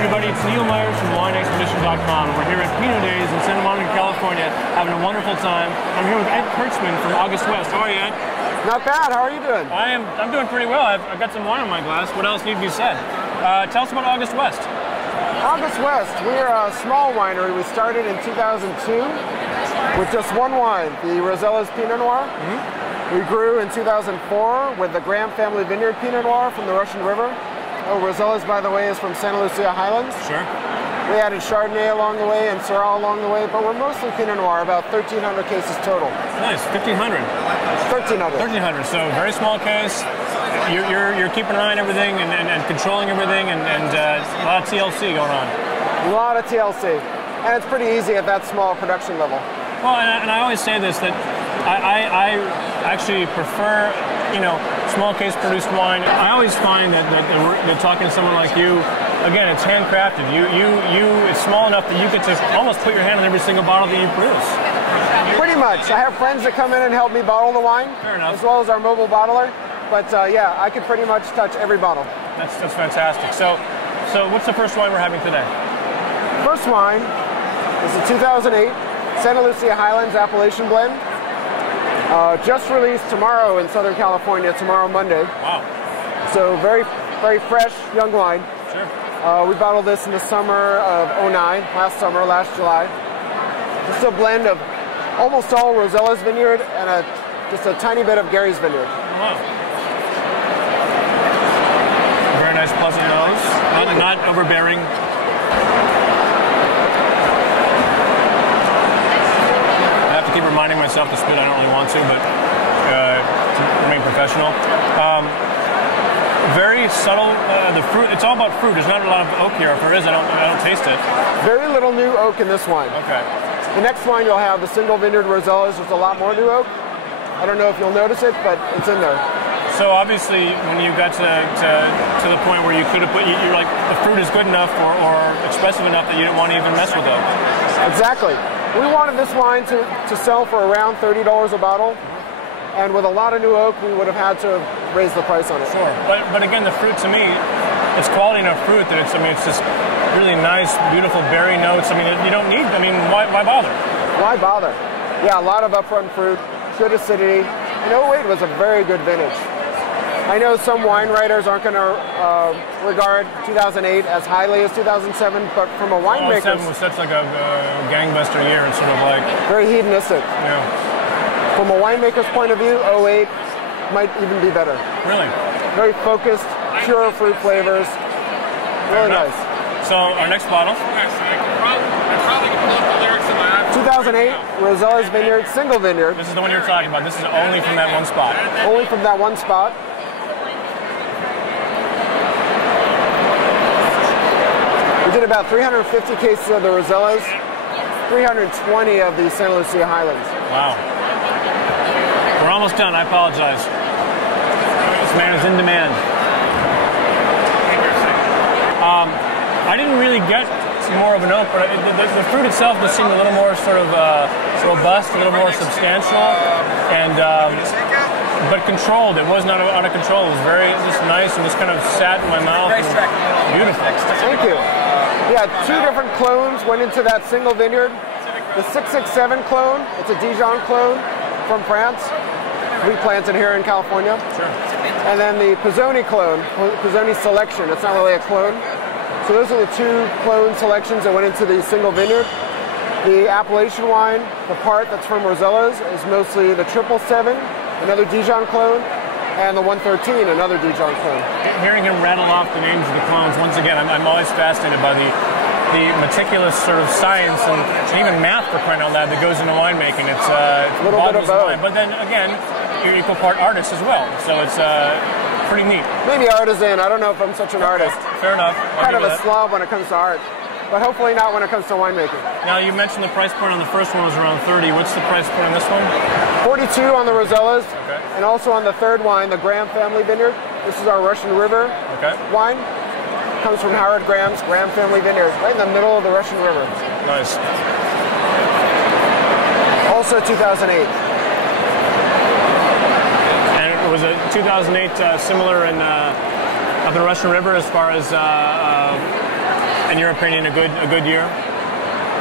everybody, it's Neil Myers from wineexpedition.com. We're here at Pinot Days in Santa Monica, California, having a wonderful time. I'm here with Ed Kurtzman from August West. How are you, Ed? Not bad. How are you doing? I'm doing pretty well. I've got some wine in my glass. What else needs to be said? Tell us about August West. August West, we're a small winery. We started in 2002 with just one wine, the Rosella's Pinot Noir. We grew in 2004 with the Graham family vineyard Pinot Noir from the Russian River. Rosella's, by the way, is from Santa Lucia Highlands. Sure. We added Chardonnay along the way and Syrah along the way, but we're mostly Pinot Noir, about 1,300 cases total. Nice, 1,500. 1,300. 1,300, so very small case. You're keeping an eye on everything and controlling everything and a lot of TLC going on. A lot of TLC, and it's pretty easy at that small production level. Well, and I always say this, that I actually prefer, small case produced wine. I always find that talking to someone like you, again, it's handcrafted. It's small enough that you get to almost put your hand on every single bottle that you produce. Pretty much. I have friends that come in and help me bottle the wine, as well as our mobile bottler. But yeah, I can pretty much touch every bottle. That's fantastic. So what's the first wine we're having today? First wine is a 2008 Santa Lucia Highlands Appellation Blend. Just released tomorrow in Southern California, tomorrow Monday. Wow. So very, very fresh, young wine. Sure. We bottled this in the summer of '09, last July. Just a blend of almost all Rosella's vineyard and just a tiny bit of Gary's vineyard. Wow. Very nice, pleasant nose. Not overbearing. Keep reminding myself to spit. I don't really want to, but to remain professional. Very subtle. The fruit. It's all about fruit. There's not a lot of oak here. If there is, I don't taste it. Very little new oak in this wine. Okay. The next wine you'll have the single vineyard Rosella's. There's a lot more new oak. I don't know if you'll notice it, but it's in there. So obviously, when you got to the point where you could have put, you're like the fruit is good enough or expressive enough that you didn't want to even mess with oak. Exactly. We wanted this wine to sell for around $30 a bottle, and with a lot of new oak, we would have had to raise the price on it. Sure, but again, the fruit to me, it's quality enough fruit that it's just really nice, beautiful berry notes. You don't need. Why bother? Why bother? Yeah, a lot of upfront fruit, good acidity. And 08 was a very good vintage. I know some wine writers aren't going to regard 2008 as highly as 2007, but from a winemaker... 2007 was such like a gangbuster year and sort of like... Very hedonistic. Yeah. From a winemaker's point of view, 08 might even be better. Really? Very focused, pure fruit flavors. Really nice. So, our next bottle? 2008 Rosella's Vineyard, single vineyard. This is the one you're talking about. This is only from that one spot. Only from that one spot. We did about 350 cases of the Rosellas, 320 of the Santa Lucia Highlands. Wow. We're almost done. I apologize. This man is in demand. I didn't really get more of an oak, but the fruit itself just seemed a little more sort of robust, a little more substantial, and but controlled. It was not out of control. It was very just nice and just kind of sat in my mouth. Beautiful. Thank you. Yeah, 2 different clones went into that single vineyard. The 667 clone, it's a Dijon clone from France, replanted here in California. Sure. And then the Pizzoni clone, Pizzoni selection. It's not really a clone. So those are the 2 clone selections that went into the single vineyard. The appellation wine, the part that's from Rosella's, is mostly the 777, another Dijon clone, and the 113, another Dijon clone. Hearing him rattle off the names of the clones, once again, I'm always fascinated by the meticulous sort of science and even math, for crying out loud, that goes into winemaking. It's a little bit of both. But then again, you're equal part artist as well, so it's pretty neat. Maybe artisan. I don't know if I'm such an artist. Fair enough. Kind of a slob when it comes to art, but hopefully not when it comes to winemaking. Now, you mentioned the price point on the first one was around 30. What's the price point on this one? 42 on the Rosellas, okay. And also on the third wine, the Graham family vineyard. This is our Russian River wine. Comes from Howard Graham's Graham family vineyard, right in the middle of the Russian River. Nice. Also 2008. And was it 2008 similar in up in the Russian River as far as in your opinion, a good year?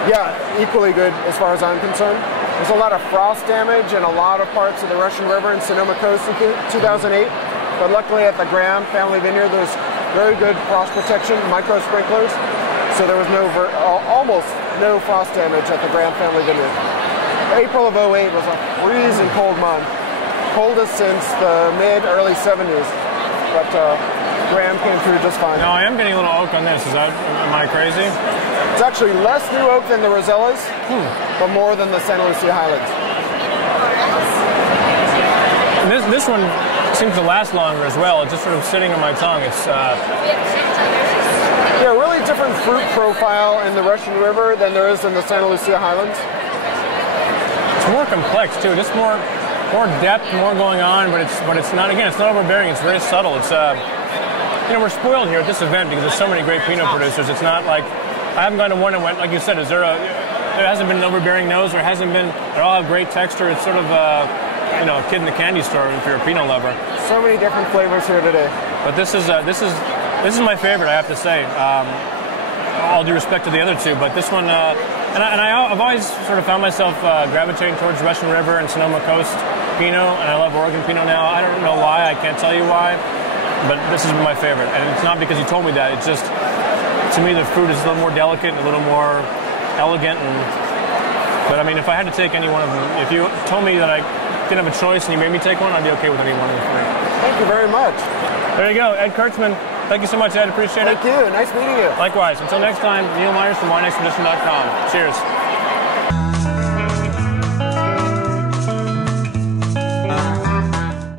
Yeah, equally good as far as I'm concerned. There's a lot of frost damage in a lot of parts of the Russian River and Sonoma Coast in 2008, but luckily at the Graham family vineyard, there's very good frost protection, micro sprinklers, so there was almost no frost damage at the Graham family vineyard. April of 08 was a freezing cold month, coldest since the early 70s, but Graham came through just fine. Now I am getting a little oak on this. Am I crazy? It's actually less new oak than the Rosellas, but more than the Santa Lucia Highlands. And this one seems to last longer as well. It's just sort of sitting on my tongue. It's yeah, really different fruit profile in the Russian River than there is in the Santa Lucia Highlands. It's more complex too. Just more depth, more going on, but it's not, again, it's not overbearing. It's very subtle. It's you know, we're spoiled here at this event because there's so many great Pinot producers. It's not like I haven't gone to one and went, like you said, there hasn't been an overbearing nose, there hasn't been, they all have great texture. It's sort of you know, a kid in the candy store if you're a Pinot lover. So many different flavors here today. But this is my favorite, I have to say. All due respect to the other two, but this one, I've always sort of found myself gravitating towards Russian River and Sonoma Coast Pinot, and I love Oregon Pinot now. I don't know why, I can't tell you why, but this is my favorite. And it's not because you told me that, it's just, to me the fruit is a little more delicate, a little more elegant, but I mean, if I had to take any one of them, if you told me that I didn't have a choice and you made me take one, I'd be okay with any one of the three. Thank you very much. There you go, Ed Kurtzman. Thank you so much, Ed. Appreciate it. Thank you. Nice meeting you. Likewise. Until next time, Neil Myers from wineexpedition.com. Cheers.